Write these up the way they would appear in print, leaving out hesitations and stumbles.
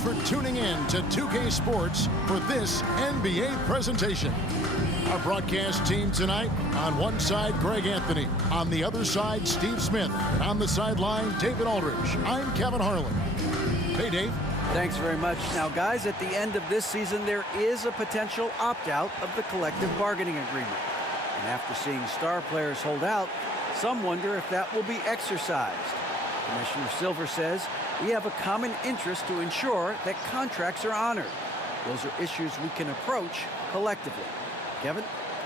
Thanks for tuning in to 2K Sports for this NBA presentation. Our broadcast team tonight, on one side, Greg Anthony. On the other side, Steve Smith. And on the sideline, David Aldridge. I'm Kevin Harlan. Hey, Dave. Thanks very much. Now, guys, at the end of this season, there is a potential opt-out of the collective bargaining agreement. And after seeing star players hold out, some wonder if that will be exercised. Commissioner Silver says we have a common interest to ensure that contracts are honored. Those are issues we can approach collectively. Kevin?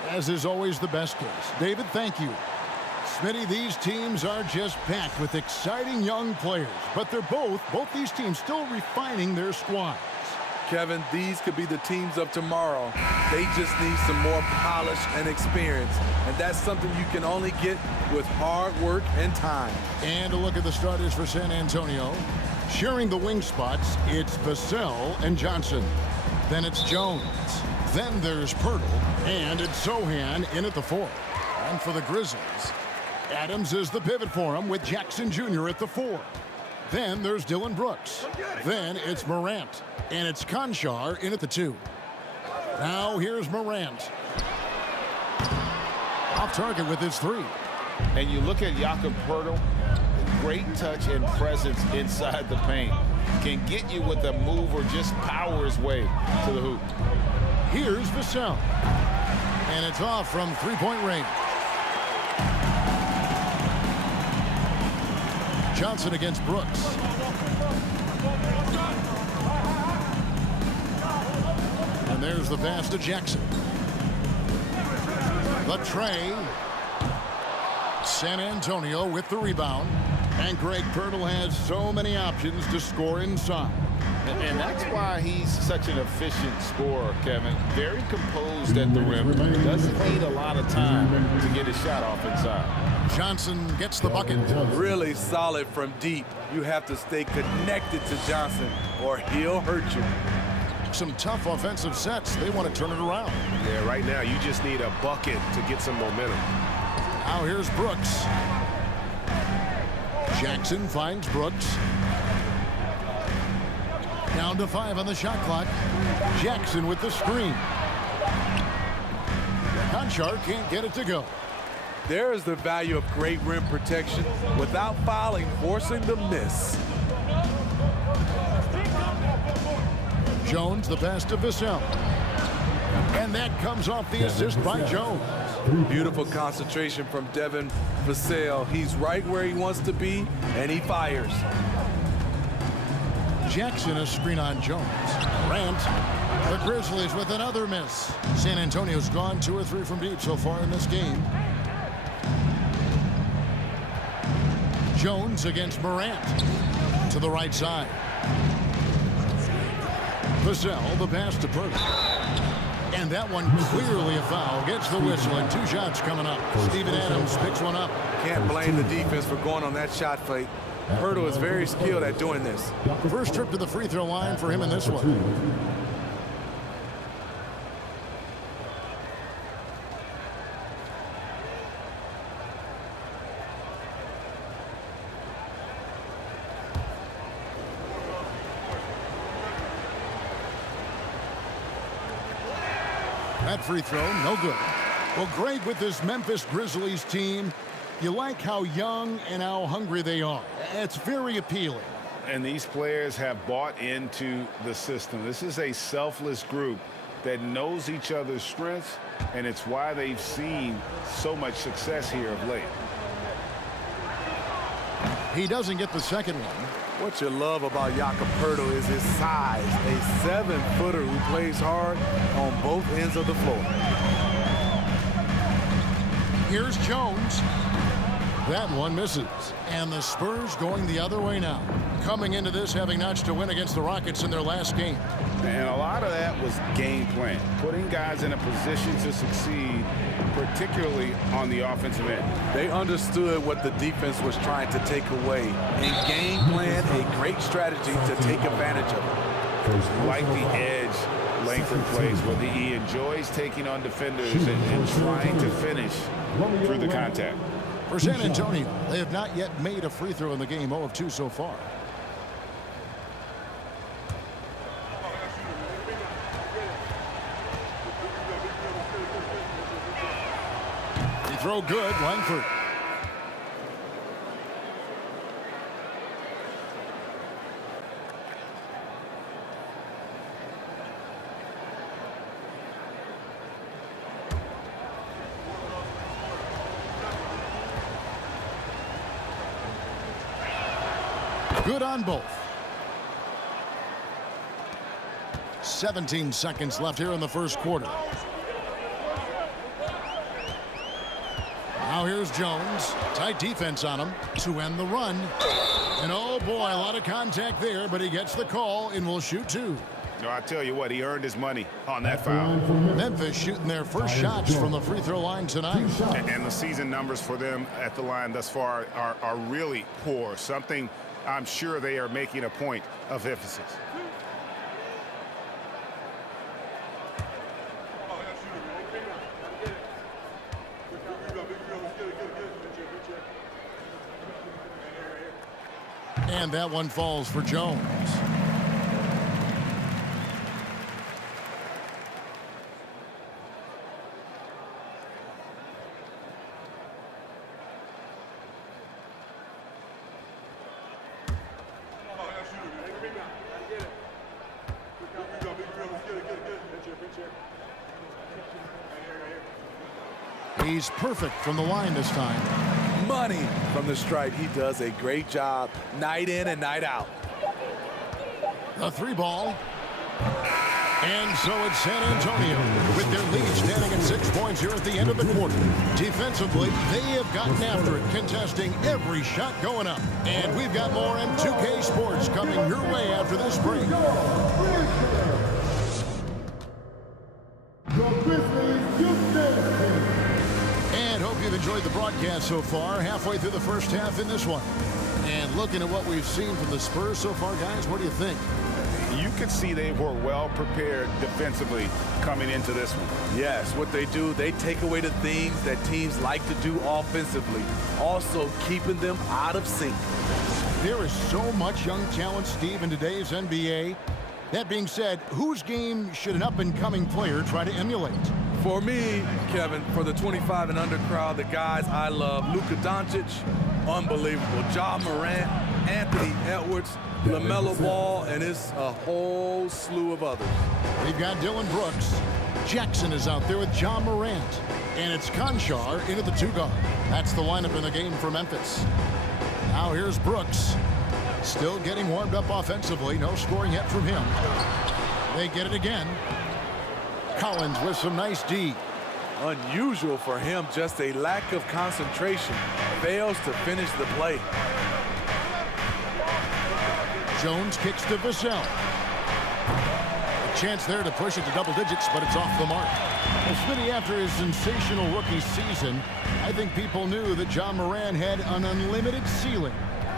As is always the best case. David, thank you. Smitty, these teams are just packed with exciting young players, but they're both these teams still refining their squads. Kevin, these could be the teams of tomorrow. They just need some more polish and experience, and that's something you can only get with hard work and time. And a look at the starters for San Antonio. Sharing the wing spots, it's Vassell and Johnson. Then it's Jones. Then there's Pirtle, and it's Sohan in at the 4. And for the Grizzlies, Adams is the pivot for him with Jackson Jr. at the 4. Then there's Dylan Brooks. Then it's Morant, and it's Conchar in at the 2. Now here's Morant. Off target with his 3. And you look at Jakob Poeltl, great touch and presence inside the paint. Can get you with a move or just power his way to the hoop. Here's Vassell. And it's off from three-point range. Johnson against Brooks. And there's the pass to Jackson. The tray. San Antonio with the rebound. And Greg Pirtle has so many options to score inside. And that's why he's such an efficient scorer, Kevin. Very composed at the rim. Doesn't need a lot of time to get his shot off inside. Johnson gets the bucket. Really solid from deep. You have to stay connected to Johnson or he'll hurt you. Some tough offensive sets. They want to turn it around. Yeah, right now you just need a bucket to get some momentum. Now here's Brooks. Jackson finds Brooks. Down to 5 on the shot clock. Jackson with the screen. Conchar can't get it to go. There is the value of great rim protection without fouling, forcing the miss. Jones, the pass to Vassell. And that comes off the assist by Jones. Beautiful concentration from Devin Vassell. He's right where he wants to be, and he fires. Jackson, a screen on Jones. Morant. The Grizzlies with another miss. San Antonio's gone 2 or 3 from deep so far in this game. Jones against Morant. To the right side. Vassell, the pass to Pirtle. And that one clearly a foul. Gets the whistle, and 2 shots coming up. Steven Adams picks one up. Can't blame the defense for going on that shot fake. Pirtle is very skilled at doing this. First trip to the free throw line for him in this one. That free throw, no good. Well, Greg, with this Memphis Grizzlies team, you like how young and how hungry they are. It's very appealing. And these players have bought into the system. This is a selfless group that knows each other's strengths, and it's why they've seen so much success here of late. He doesn't get the second one. What you love about Jakob Poeltl is his size. A 7-footer who plays hard on both ends of the floor. Here's Jones. That one misses. And the Spurs going the other way now. Coming into this having notched a win against the Rockets in their last game. And a lot of that was game plan. Putting guys in a position to succeed, particularly on the offensive end. They understood what the defense was trying to take away. And game plan a great strategy to take advantage of it. Like the edge Langford plays, where he enjoys taking on defenders and trying to finish through the contact. For San Antonio, they have not yet made a free throw in the game, 0 of 2 so far. throw good, Langford. Good on both. 17 seconds left here in the first quarter. Now here's Jones. Tight defense on him to end the run. And oh boy, a lot of contact there, but he gets the call and will shoot two. No, I tell you what, he earned his money on that foul. Memphis shooting their first shots from the free throw line tonight. And the season numbers for them at the line thus far are really poor. Something I'm sure they are making a point of emphasis. And that one falls for Jones. He's perfect from the line this time. Money from the stripe. He does a great job night in and night out. The three ball. And so it's San Antonio with their lead standing at 6 points here at the end of the quarter. Defensively, they have gotten after it, contesting every shot going up. And we've got more M2K Sports coming your way after this break. And hope you've enjoyed the broadcast so far. Halfway through the first half in this one. And looking at what we've seen from the Spurs so far, guys, what do you think? You could see they were well prepared defensively coming into this one. Yes, what they do, they take away the things that teams like to do offensively, also keeping them out of sync. There is so much young talent, Steve, in today's NBA. That being said, whose game should an up-and-coming player try to emulate? For me, Kevin, for the 25 and under crowd, the guys I love, Luka Doncic, unbelievable. Ja Morant, Anthony Edwards, LaMelo Ball, and it's a whole slew of others. We've got Dylan Brooks. Jackson is out there with Ja Morant. And it's Conchar into the two-guard. That's the lineup in the game for Memphis. Now here's Brooks. Still getting warmed up offensively. No scoring yet from him. They get it again. Collins with some nice D. Unusual for him, just a lack of concentration. Fails to finish the play. Jones kicks to Vassell. A chance there to push it to double digits, but it's off the mark. Well, Smitty, after his sensational rookie season, I think people knew that Ja Morant had an unlimited ceiling.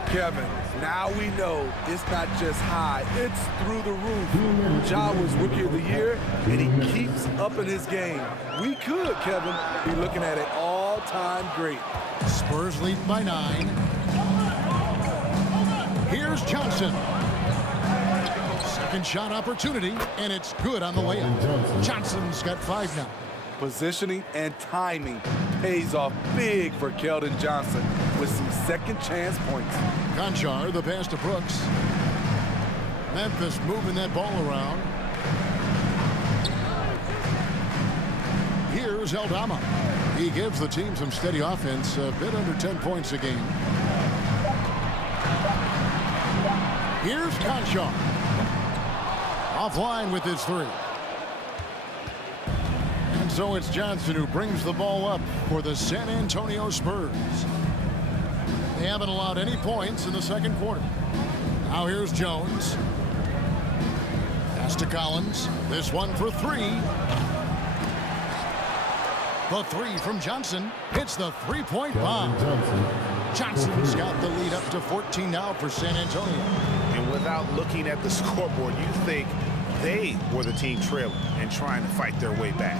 Kevin, now we know it's not just high, it's through the roof. Ja was Rookie of the Year, and he keeps up in his game. We could, Kevin, be looking at an all-time great. Spurs lead by 9. Here's Johnson. Second shot opportunity, and it's good on the layup. Johnson's got 5 now. Positioning and timing pays off big for Keldon Johnson with some second chance points. Conchar, the pass to Brooks. Memphis moving that ball around. Here's Aldama. He gives the team some steady offense, a bit under 10 points a game. Here's Conchar. Offline with his 3. And so it's Johnson who brings the ball up for the San Antonio Spurs. They haven't allowed any points in the second quarter. Now here's Jones. Pass to Collins. This one for 3. The 3 from Johnson. It's the three-point bomb. Johnson's got the lead up to 14 now for San Antonio. And without looking at the scoreboard, you think they were the team trailing and trying to fight their way back.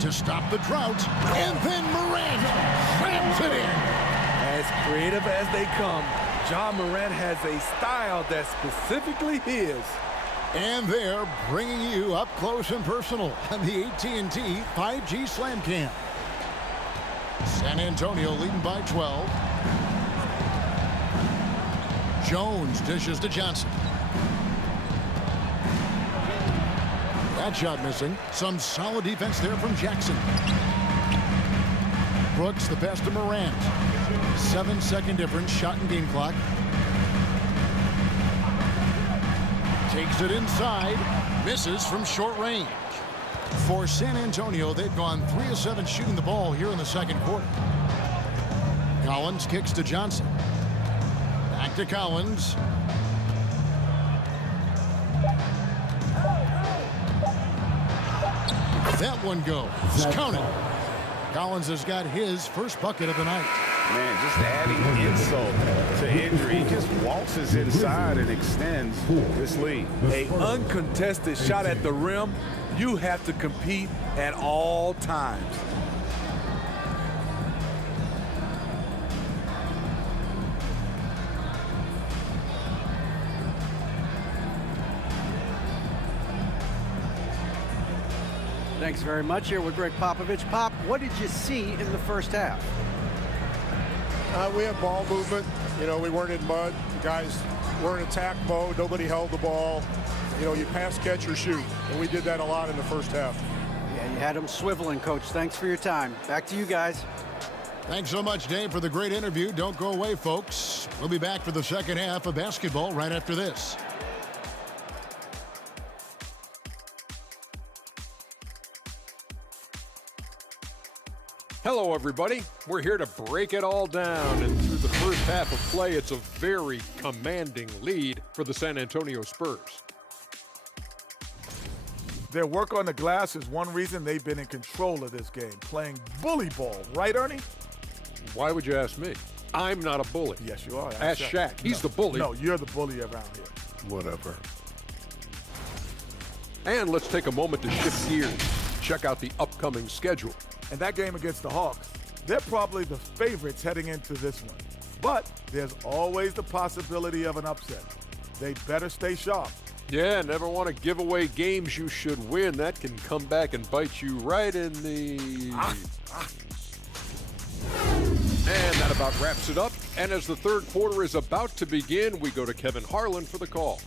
To stop the drought, and then Morant slams it in. As creative as they come, Ja Morant has a style that's specifically his. And they're bringing you up close and personal on the AT&T 5G Slam Cam. San Antonio leading by 12. Jones dishes to Johnson. That shot missing. Some solid defense there from Jackson. Brooks, the pass to Morant. 7-second difference, shot and game clock. Takes it inside. Misses from short range. For San Antonio, they've gone 3 of 7 shooting the ball here in the second quarter. Collins kicks to Johnson. Back to Collins. That one goes. Count it. Collins has got his first bucket of the night. Man, just adding insult to injury. He just waltzes inside and extends this lead. An uncontested shot at the rim. You have to compete at all times. Thanks very much. Here with Greg Popovich. Pop, what did you see in the first half? We had ball movement. You know, we weren't in mud. The guys were in attack mode. Nobody held the ball. You know, you pass, catch, or shoot. And we did that a lot in the first half. Yeah, you had them swiveling, Coach. Thanks for your time. Back to you guys. Thanks so much, Dave, for the great interview. Don't go away, folks. We'll be back for the second half of basketball right after this. Hello, everybody. We're here to break it all down, and through the first half of play, it's a very commanding lead for the San Antonio Spurs. Their work on the glass is one reason they've been in control of this game, playing bully ball. Right, Ernie? Why would you ask me? I'm not a bully. Yes, you are. Ask Shaq. He's the bully. No, you're the bully around here. Whatever. And let's take a moment to shift gears. Check out the upcoming schedule. And that game against the Hawks, they're probably the favorites heading into this one. But there's always the possibility of an upset. They better stay sharp. Yeah, never want to give away games you should win. That can come back and bite you right in the... And that about wraps it up. And as the third quarter is about to begin, we go to Kevin Harlan for the call.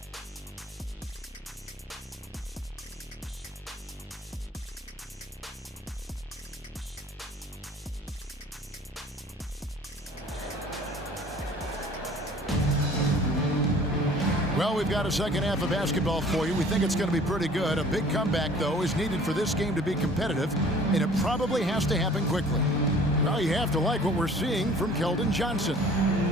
Well, we've got a second half of basketball for you. We think it's going to be pretty good. A big comeback, though, is needed for this game to be competitive, and it probably has to happen quickly. Well, you have to like what we're seeing from Keldon Johnson.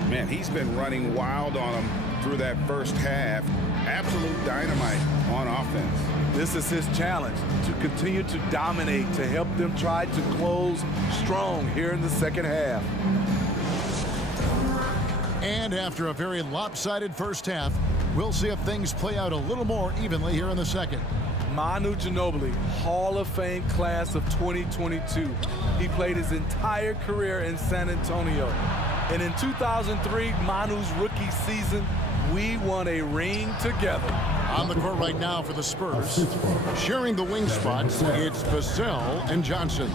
Man, he's been running wild on them through that first half. Absolute dynamite on offense. This is his challenge, to continue to dominate, to help them try to close strong here in the second half. And after a very lopsided first half, we'll see if things play out a little more evenly here in the second. Manu Ginobili, Hall of Fame class of 2022. He played his entire career in San Antonio. And in 2003, Manu's rookie season, we won a ring together. On the court right now for the Spurs, sharing the wing spots, it's Vassell and Johnson.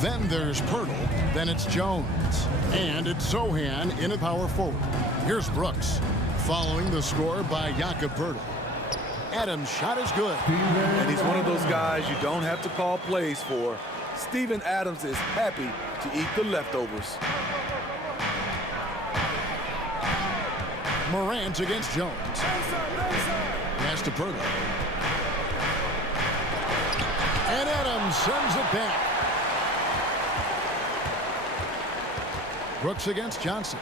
Then there's Pirtle, then it's Jones, and it's Sohan in a power forward. Here's Brooks, following the score by Jakob Pirtle. Adams' shot is good. And he's one of those guys you don't have to call plays for. Steven Adams is happy to eat the leftovers. Morant against Jones. Pass to Pirtle. And Adams sends it back. Brooks against Johnson.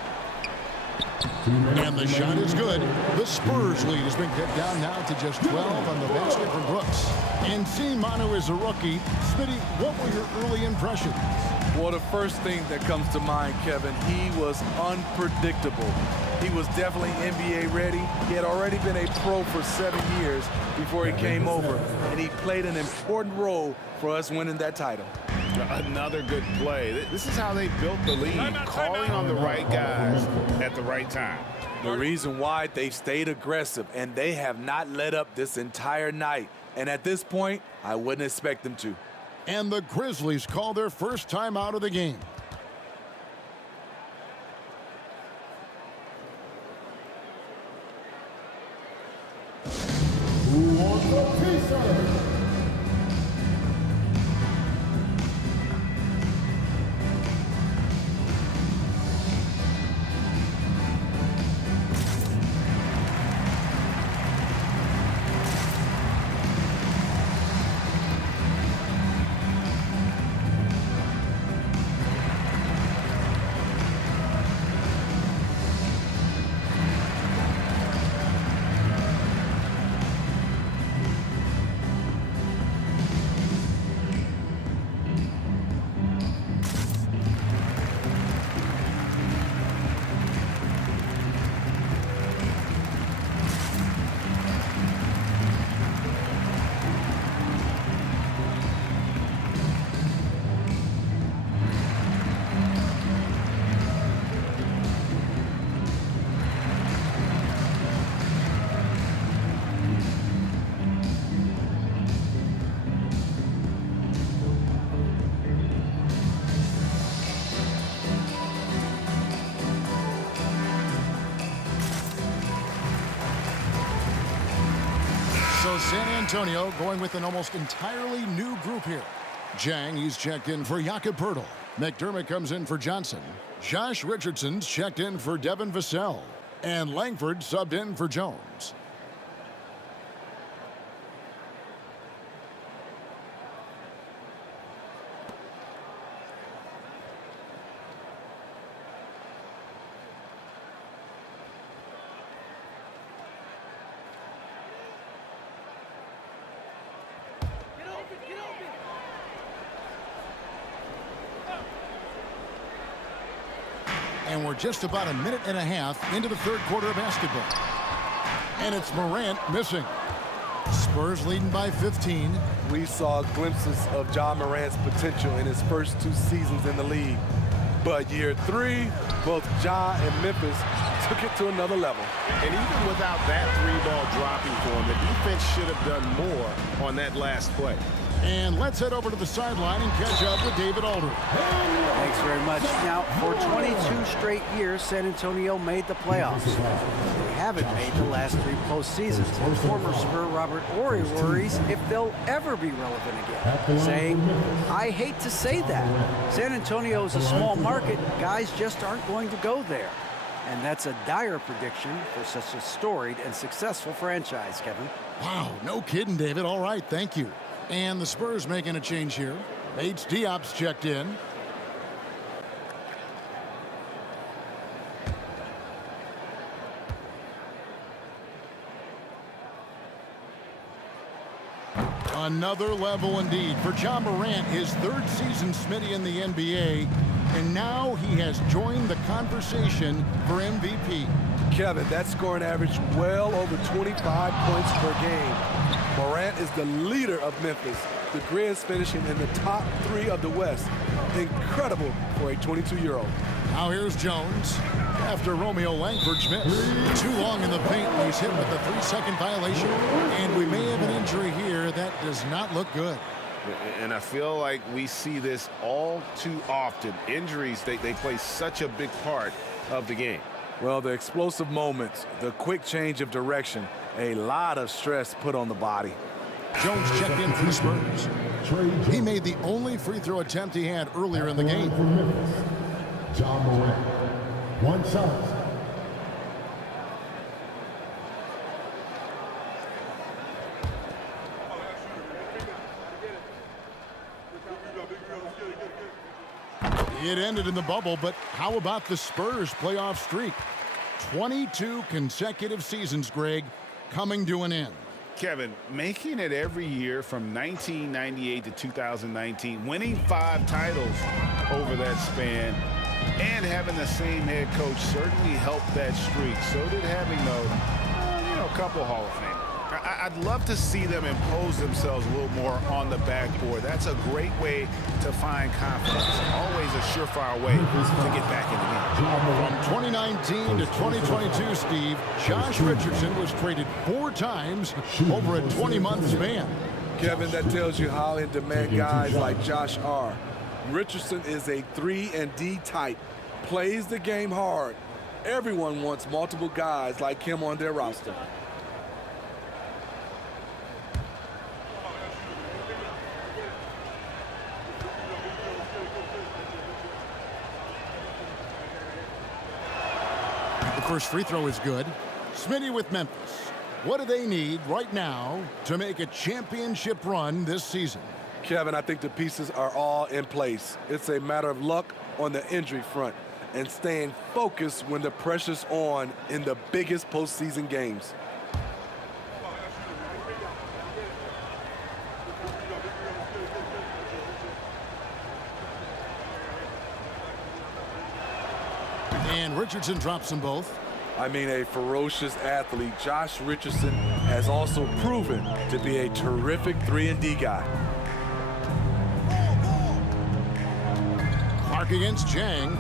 And the shot is good. The Spurs lead has been cut down now to just 12 on the basket from Brooks. And seeing Manu as a rookie, Smitty, what were your early impressions? Well, the first thing that comes to mind, Kevin, he was unpredictable. He was definitely NBA ready. He had already been a pro for 7 years before he came over, and he played an important role for us winning that title. Another good play. This is how they built the lead, calling on the right guys at the right time. The reason why they've stayed aggressive, and they have not let up this entire night. And at this point, I wouldn't expect them to. And the Grizzlies call their first time out of the game. So San Antonio going with an almost entirely new group here. Jang, he's checked in for Jakob Poeltl. McDermott comes in for Johnson. Josh Richardson's checked in for Devin Vassell. And Langford subbed in for Jones. And we're just about a minute and a half into the third quarter of basketball. And it's Morant missing. Spurs leading by 15. We saw glimpses of Ja Morant's potential in his first 2 seasons in the league. But year 3, both Ja and Memphis took it to another level. And even without that 3-ball dropping for him, the defense should have done more on that last play. And let's head over to the sideline and catch up with David Aldridge. Thanks very much. Now, for 22 straight years, San Antonio made the playoffs. They haven't made the last 3 postseasons. Former Spur Robert Horry worries if they'll ever be relevant again, saying, "I hate to say that. San Antonio is a small market. Guys just aren't going to go there." And that's a dire prediction for such a storied and successful franchise, Kevin. Wow, no kidding, David. All right, thank you. And the Spurs making a change here. H. Diop's checked in. Another level indeed for Ja Morant, his 3rd season Smitty in the NBA, and now he has joined the conversation for MVP. Kevin, that scoring average well over 25 points per game. Morant is the leader of Memphis. The Grizz finishing in the top 3 of the West. Incredible for a 22-year-old. Now here's Jones. After Romeo Langford's miss. Too long in the paint, and he's hit with a 3-second violation. And we may have an injury here that does not look good. And I feel like we see this all too often. Injuries, they play such a big part of the game. Well, the explosive moments, the quick change of direction, a lot of stress put on the body. Jones checked in for the Spurs. He made the only free throw attempt he had earlier in the game. Ja Morant. 1 shot. It ended in the bubble, but how about the Spurs playoff streak? 22 consecutive seasons, Greg, coming to an end. Kevin, making it every year from 1998 to 2019, winning 5 titles over that span, and having the same head coach certainly helped that streak. So did having a couple Hall of Fame. I'd love to see them impose themselves a little more on the backboard. That's a great way to find confidence. Always a surefire way to get back in the game. From 2019 to 2022, Steve, Josh Richardson was traded 4 times over a 20-month span. Kevin, that tells you how in demand guys like Josh are. Richardson is a 3-and-D type, plays the game hard. Everyone wants multiple guys like him on their roster. first free throw is good. Smitty with Memphis. What do they need right now to make a championship run this season? Kevin, I think the pieces are all in place. It's a matter of luck on the injury front and staying focused when the pressure's on in the biggest postseason games. And Richardson drops them both. I mean, a ferocious athlete. Josh Richardson has also proven to be a terrific 3-and-D guy. Clark against Jang.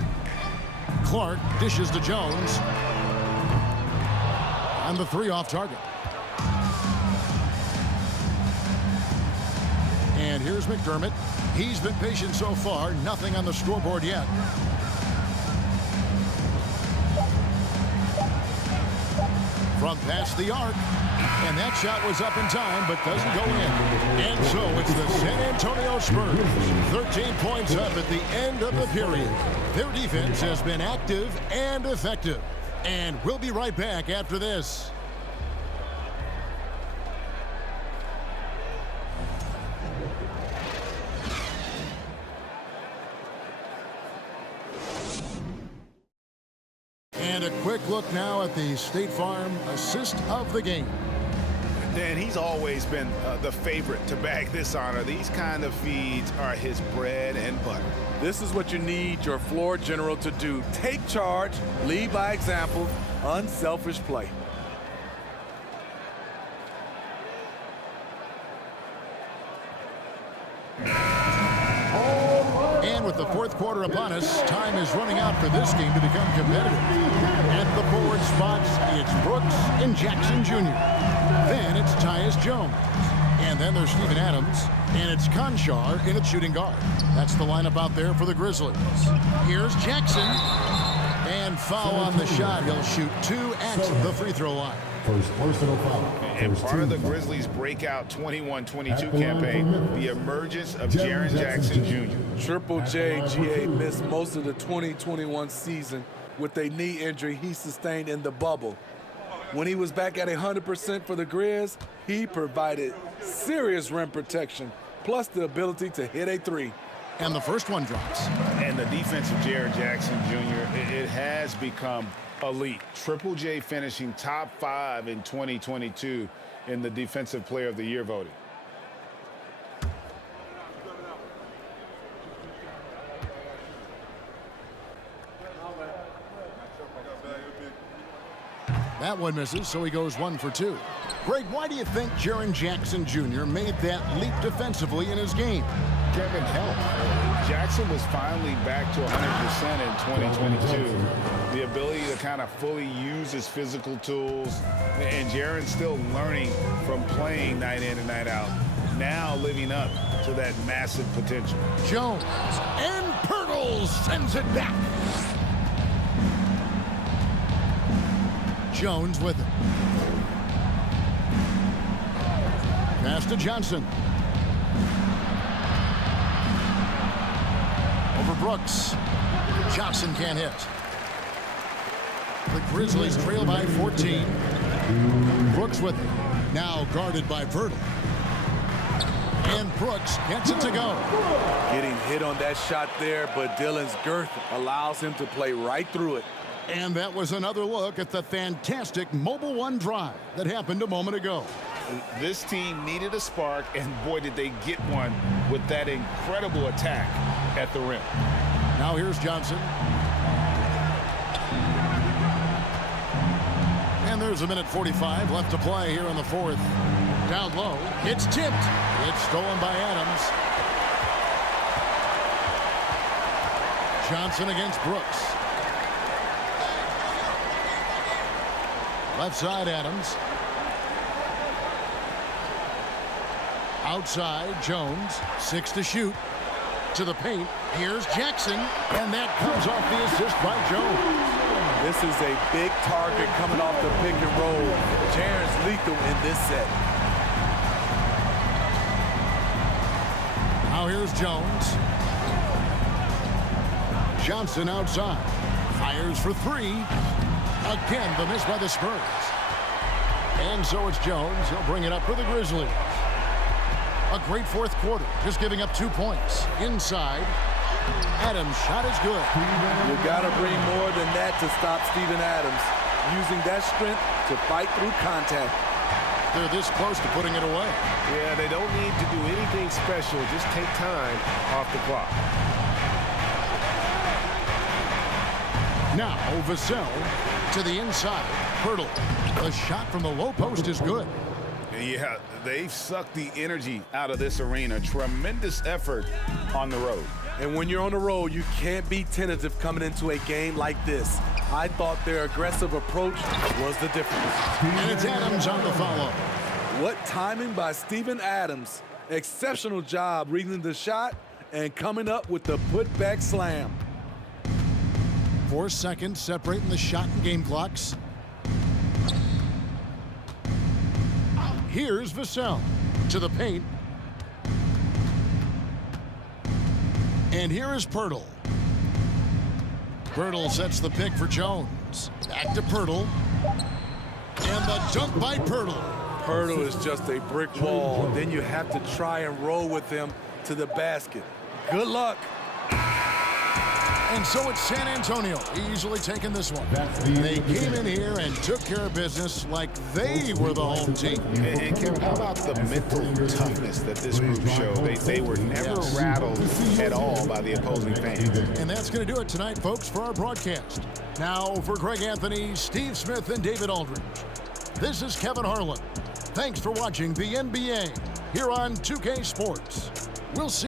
Clark dishes to Jones. And the 3 off target. And here's McDermott. He's been patient so far. Nothing on the scoreboard yet. From past the arc. And that shot was up in time, but doesn't go in. And so it's the San Antonio Spurs. 13 points up at the end of the period. Their defense has been active and effective. And we'll be right back after this. And a quick look now at the State Farm assist of the game. And he's always been the favorite to bag this honor. These kind of feeds are his bread and butter. This is what you need your floor general to do. Take charge, lead by example, unselfish play. And with the fourth quarter upon us, time is running out for this game to become competitive. At the forward spots, it's Brooks and Jackson Jr. Then it's Tyus Jones. And then there's Steven Adams. And it's Conchar in at shooting guard. That's the lineup out there for the Grizzlies. Here's Jackson. And foul on the shot. He'll shoot 2 at the free throw line. First personal foul. And part of the Grizzlies' breakout 21-22 campaign, the emergence of Jaren Jackson Jr. Triple J GA missed most of the 2021 season with a knee injury he sustained in the bubble. When he was back at 100% for the Grizz, he provided serious rim protection, plus the ability to hit a 3. And the first one drops. And the defense of Jaren Jackson Jr., it has become elite. Triple J finishing top 5 in 2022 in the Defensive Player of the Year voting. That one misses, so he goes 1 for 2. Greg, why do you think Jaren Jackson Jr. made that leap defensively in his game? Kevin, help. Jackson was finally back to 100% in 2022. The ability to kind of fully use his physical tools. And Jaren's still learning from playing night in and night out. Now living up to that massive potential. Jones and Pirtle sends it back. Jones with it. Pass to Johnson. Over Brooks. Johnson can't hit. The Grizzlies trail by 14. Brooks with it. Now guarded by Pirtle. And Brooks gets it to go. Getting hit on that shot there, but Dillon's girth allows him to play right through it. And that was another look at the fantastic Mobile One drive that happened a moment ago. This team needed a spark, and boy, did they get one with that incredible attack at the rim. Now here's Johnson. And there's a minute 45 left to play here in the fourth. Down low. It's tipped. It's stolen by Adams. Johnson against Brooks. Left side, Adams. Outside, Jones. 6 to shoot. To the paint. Here's Jackson. And that comes off the assist by Jones. This is a big target coming off the pick and roll. Jaren's lethal in this set. Now here's Jones. Johnson outside. Fires for 3. Again, the miss by the Spurs. And so it's Jones. He'll bring it up for the Grizzlies. A great fourth quarter, just giving up 2 points. Inside, Adams' shot is good. You got to bring more than that to stop Steven Adams, using that strength to fight through contact. They're this close to putting it away. Yeah, they don't need to do anything special. Just take time off the clock. Now, Vassell to the inside. Pirtle. The shot from the low post is good. Yeah, they've sucked the energy out of this arena. Tremendous effort on the road. And when you're on the road, you can't be tentative coming into a game like this. I thought their aggressive approach was the difference. And it's Adams on the follow. What timing by Steven Adams. Exceptional job reading the shot and coming up with the putback slam. 4 seconds separating the shot and game clocks. Here's Vassell to the paint. And here is Pirtle. Pirtle sets the pick for Jones. Back to Pirtle. And the dunk by Pirtle. Pirtle is just a brick wall. Then you have to try and roll with him to the basket. Good luck. And so it's San Antonio easily taking this one. They came in here and took care of business like they were the home team. And Kevin, how about the mental toughness that this group showed? They were never rattled at all by the opposing fans. And that's going to do it tonight, folks, for our broadcast. Now, for Greg Anthony, Steve Smith, and David Aldridge, this is Kevin Harlan. Thanks for watching the NBA here on 2K Sports. We'll see